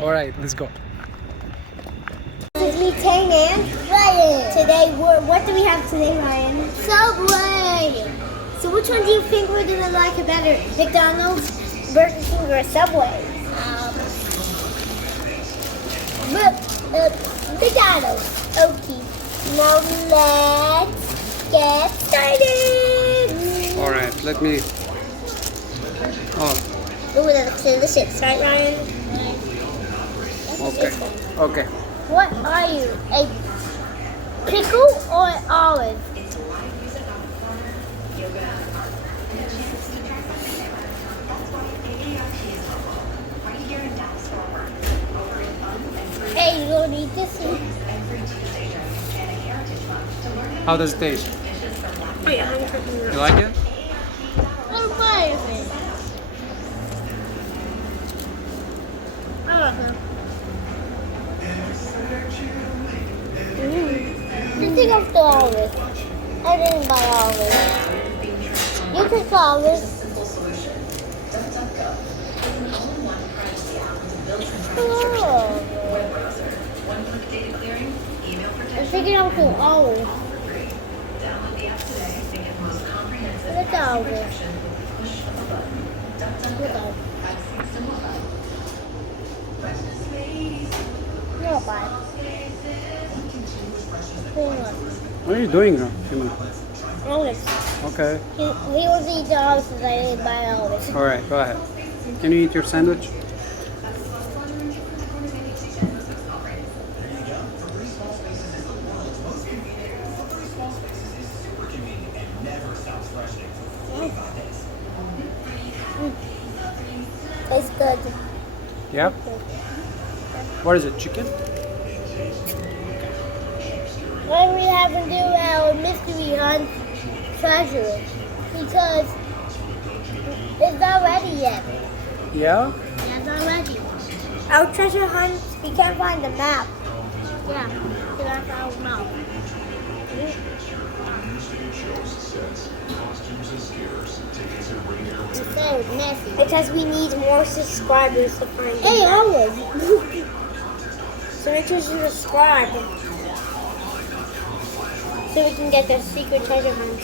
Alright, let's go. This is me, Tim and Ryan. Today, what do we have today, Ryan? Subway. So which one do you think we're gonna like better? McDonald's, Burger King, or Subway? McDonald's. Okay. Now let's get started. Alright, let me... Oh, Ooh, that looks delicious, right, Ryan? okay. Okay. What are you? A pickle or olive? Hey, you don't need this one? How does it taste? Oh, yeah, You like it? I'm fine with it. I don't know. You think of the olive. I didn't buy olive. You took olive. Oh. I'm thinking of the olive. Look at olive. Look at not bad. What are you doing, Human? Olives. Okay. He wants to eat the olives since I didn't buy olives. Alright, go ahead. Can you eat your sandwich? It's good. Yeah? What is it, chicken? Why we haven't do our mystery hunt treasure? Because it's not ready yet. Yeah? Yeah, it's not ready. Our treasure hunt, we can't find the map. Yeah, so that's our map. It's so messy. Because we need more subscribers to find it. Hey, Olive! So make sure you subscribe. So we can get the secret treasure hunt.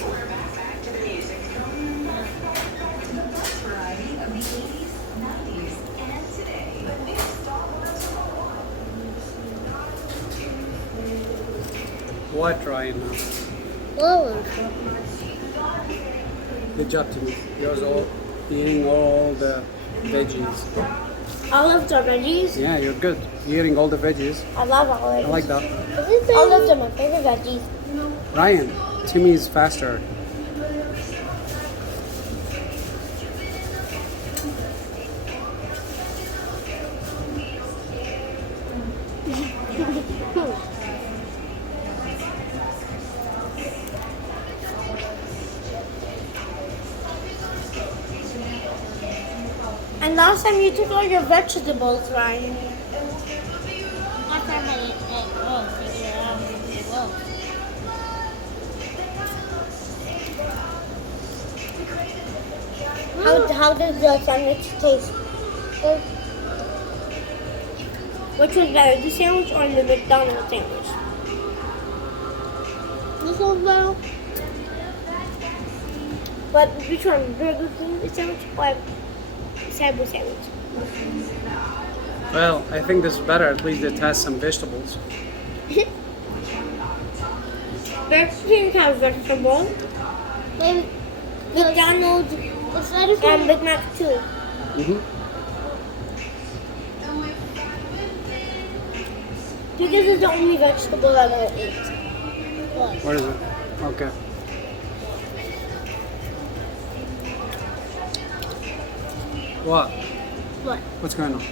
What, Ryan? Olive. Good job, Timmy. You're all eating all the veggies. Olives are veggies? Yeah, you're good. You're eating all the veggies. I love olives. I like that. Olives are my favorite veggies. Ryan, Timmy's faster. And last time you took all your vegetables, Ryan. Last time I ate How does the sandwich taste? Which was better, the sandwich or the McDonald's sandwich? This one's better. But which one, Burger King sandwich or Subway sandwich? Well, I think this is better. At least it has some vegetables. Burger King has vegetables. Maybe McDonald's and Big Mac too. Because it's the only vegetable I don't eat. What is it? Okay. What? What? What's going on?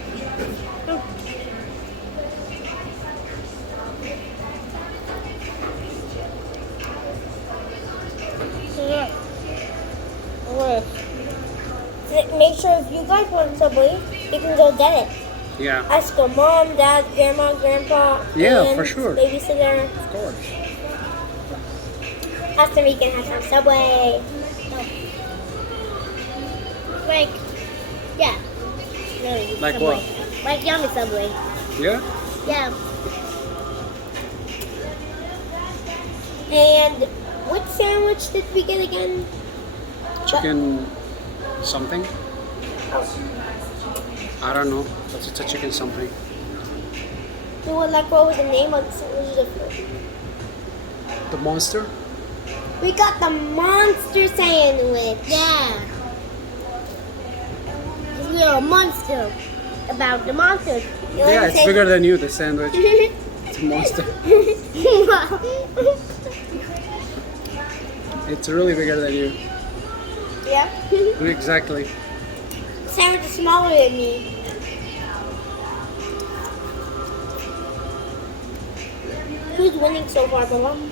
Make sure if you guys want Subway, you can go get it. Yeah. Ask your mom, dad, grandma, grandpa. Yeah, and for sure. Babysitter. Of course. Ask them we can have some Subway. Like, yeah. Really, Like Subway. what? Like yummy Subway. Yeah? Yeah. And what sandwich did we get again? Chicken something? I don't know, but it's a chicken something. No, like what was the name of the sandwich? The monster? We got the monster sandwich. Yeah. We're a monster. About the monster. Yeah, it's bigger than you, the sandwich. It's a monster. It's really bigger than you. Yeah. Exactly. Sandwich is smaller than me. Who's winning so far, Mom?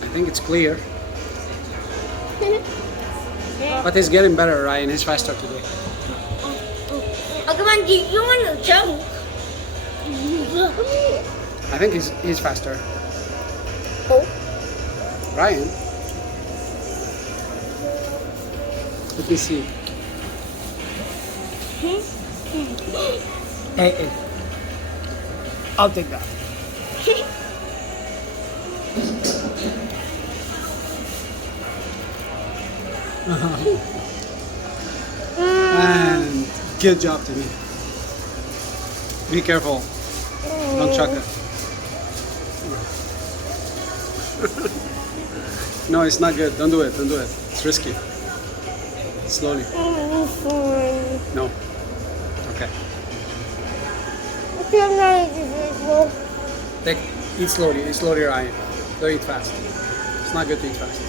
I think it's clear. But he's getting better, Ryan. He's faster today. Oh, come on, you want to jump? I think he's faster. Oh. Ryan? Let me see. Hey. I'll take that. And good job to me. Be careful. Don't chuck it. No, it's not good. Don't do it. Don't do it. It's risky. Slowly. No. Okay. Eat slowly. Eat slowly, Ryan. Don't eat fast. It's not good to eat fast.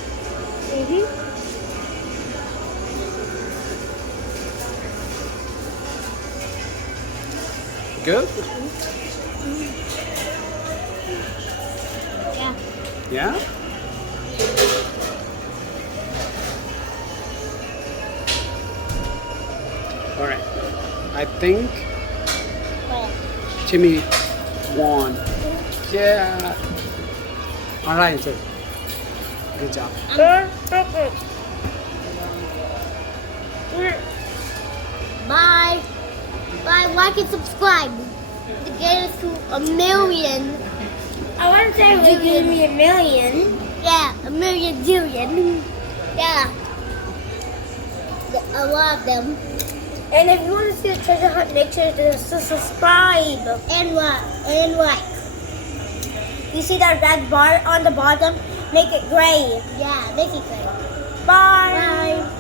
Good? Yeah. Yeah? Alright. I think Timmy won. Yeah. Alright, sir. Good job. Bye. Bye. Like and subscribe to get us to 1 million. I want to say we give me 1 million. Yeah, 1 million zillion. Yeah. A lot of them. And if you want to see the treasure hunt, make sure to subscribe. And what? And like. You see that red bar on the bottom? Make it gray. Yeah, make it gray. Bye. Bye.